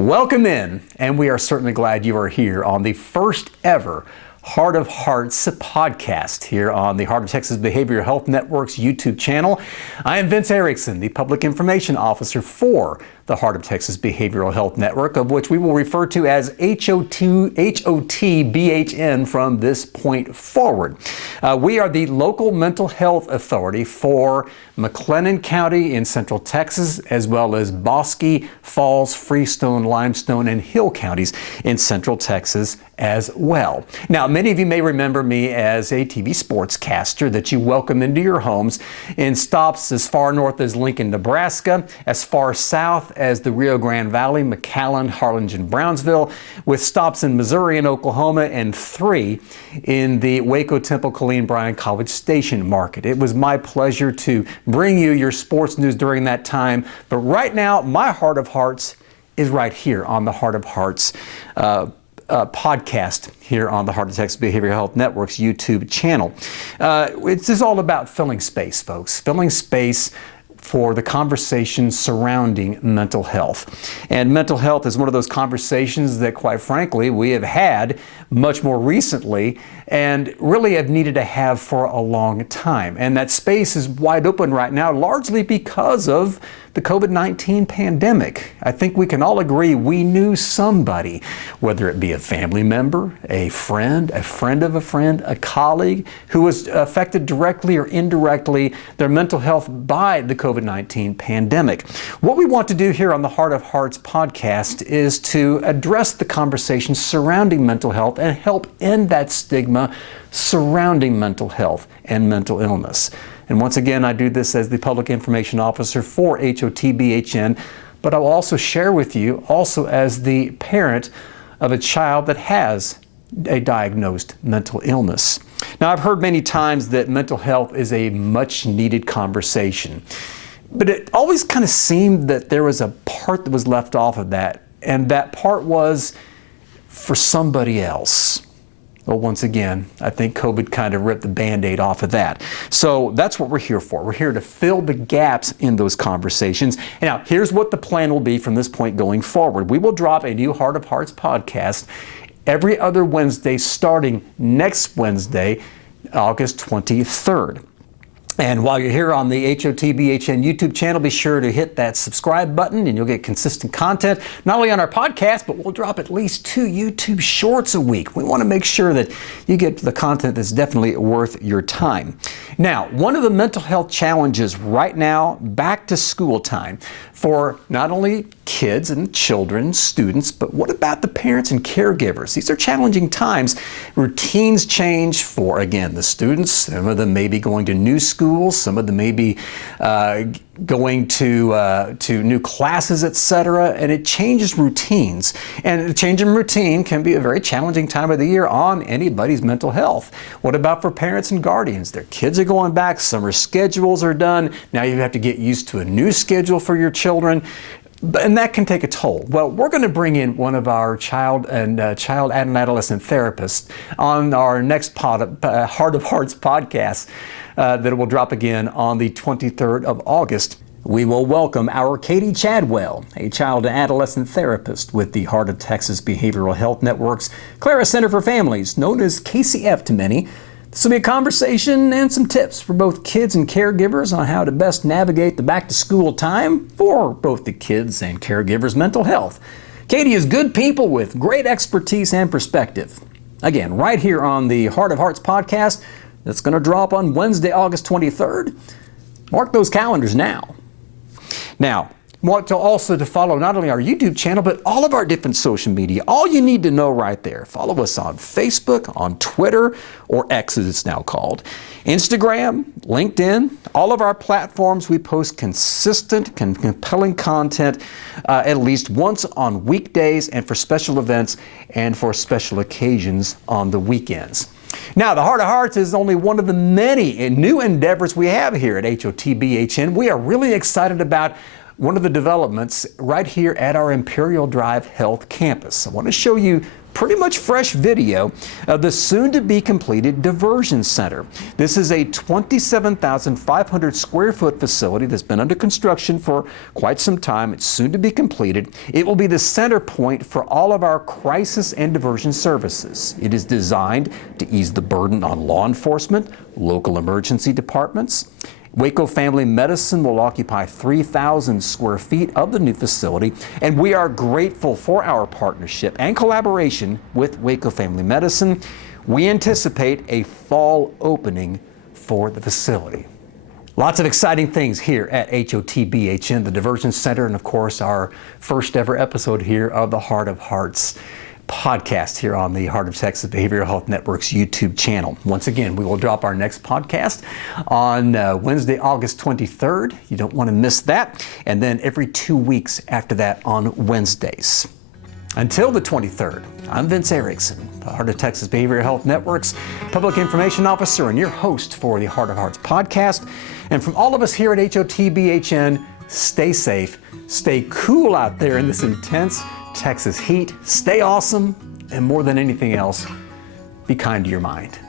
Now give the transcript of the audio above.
Welcome in, and we are certainly glad you are here on the first ever Heart of Hearts podcast here on the Heart of Texas Behavioral Health Network's YouTube channel. I am Vince Erickson, the Public Information Officer for the Heart of Texas Behavioral Health Network, of which we will refer to as HOTBHN from this point forward. We are the local mental health authority for McAllen County in Central Texas, as well as Bosque, Falls, Freestone, Limestone, and Hill counties in Central Texas as well. Now, many of you may remember me as a TV sportscaster that you welcome into your homes in stops as far north as Lincoln, Nebraska, as far south as the Rio Grande Valley, McAllen, Harlingen, Brownsville, with stops in Missouri and Oklahoma, and 3 in the Waco, Temple, Killeen, Bryan-College Station market. It was my pleasure to bring you your sports news during that time, but right now, my Heart of Hearts is right here on the Heart of Hearts podcast here on the Heart of Texas Behavioral Health Network's YouTube channel. It's just all about filling space, folks. Filling space for the conversation surrounding mental health. And mental health is one of those conversations that, quite frankly, we have had much more recently and really have needed to have for a long time. And that space is wide open right now, largely because of the COVID-19 pandemic. I think we can all agree we knew somebody, whether it be a family member, a friend of a friend, a colleague, who was affected directly or indirectly their mental health by the COVID-19 pandemic. What we want to do here on the Heart of Hearts podcast is to address the conversation surrounding mental health and help end that stigma surrounding mental health and mental illness. And once again, I do this as the Public Information Officer for HOTBHN, but I'll also share with you also as the parent of a child that has a diagnosed mental illness. Now, I've heard many times that mental health is a much needed conversation, but it always kind of seemed that there was a part that was left off of that, and that part was for somebody else. Well, once again, I think COVID kind of ripped the Band-Aid off of that. So that's what we're here for. We're here to fill the gaps in those conversations. And now, here's what the plan will be from this point going forward. We will drop a new Heart of Hearts podcast every other Wednesday starting next Wednesday, August 23rd. And while you're here on the HOTBHN YouTube channel, be sure to hit that subscribe button and you'll get consistent content, not only on our podcast, but we'll drop at least 2 YouTube shorts a week. We want to make sure that you get the content that's definitely worth your time. Now, one of the mental health challenges right now, back to school time, for not only kids and children, students, but what about the parents and caregivers? These are challenging times. Routines change for, again, the students. Some of them may be going to new schools. Some of them may be going to new classes, etc., and it changes routines. And a change in routine can be a very challenging time of the year on anybody's mental health. What about for parents and guardians? Their kids are going back, summer schedules are done. Now you have to get used to a new schedule for your children. And that can take a toll. Well, we're going to bring in one of our child and adolescent therapists on our next Heart of Hearts podcast that will drop again on the 23rd of August. We will welcome our Katie Chadwell, a child and adolescent therapist with the Heart of Texas Behavioral Health Network's Clara Center for Families, known as KCF to many. This will be a conversation and some tips for both kids and caregivers on how to best navigate the back-to-school time for both the kids' and caregivers' mental health. Katie is good people with great expertise and perspective. Again, right here on the Heart of Hearts podcast that's going to drop on Wednesday, August 23rd. Mark those calendars now. Now, want to also to follow not only our YouTube channel, but all of our different social media. All you need to know right there. Follow us on Facebook, on Twitter, or X as it's now called, Instagram, LinkedIn, all of our platforms. We post consistent, compelling content at least once on weekdays and for special events and for special occasions on the weekends. Now, the Heart of Hearts is only one of the many new endeavors we have here at HOTBHN. We are really excited about one of the developments right here at our Imperial Drive Health Campus. I want to show you pretty much fresh video of the soon-to-be completed Diversion Center. This is a 27,500 square foot facility that's been under construction for quite some time. It's soon to be completed. It will be the center point for all of our crisis and diversion services. It is designed to ease the burden on law enforcement, local emergency departments. Waco Family Medicine will occupy 3,000 square feet of the new facility, and we are grateful for our partnership and collaboration with Waco Family Medicine. We anticipate a fall opening for the facility. Lots of exciting things here at HOTBHN, the Diversion Center, and of course our first ever episode here of the Heart of Hearts podcast here on the Heart of Texas Behavioral Health Network's YouTube channel. Once again, we will drop our next podcast on Wednesday, August 23rd. You don't want to miss that. And then every 2 weeks after that on Wednesdays. Until the 23rd, I'm Vince Erickson, the Heart of Texas Behavioral Health Network's Public Information Officer and your host for the Heart of Hearts podcast. And from all of us here at HOTBHN, stay safe, stay cool out there in this intense Texas heat, stay awesome, and more than anything else, be kind to your mind.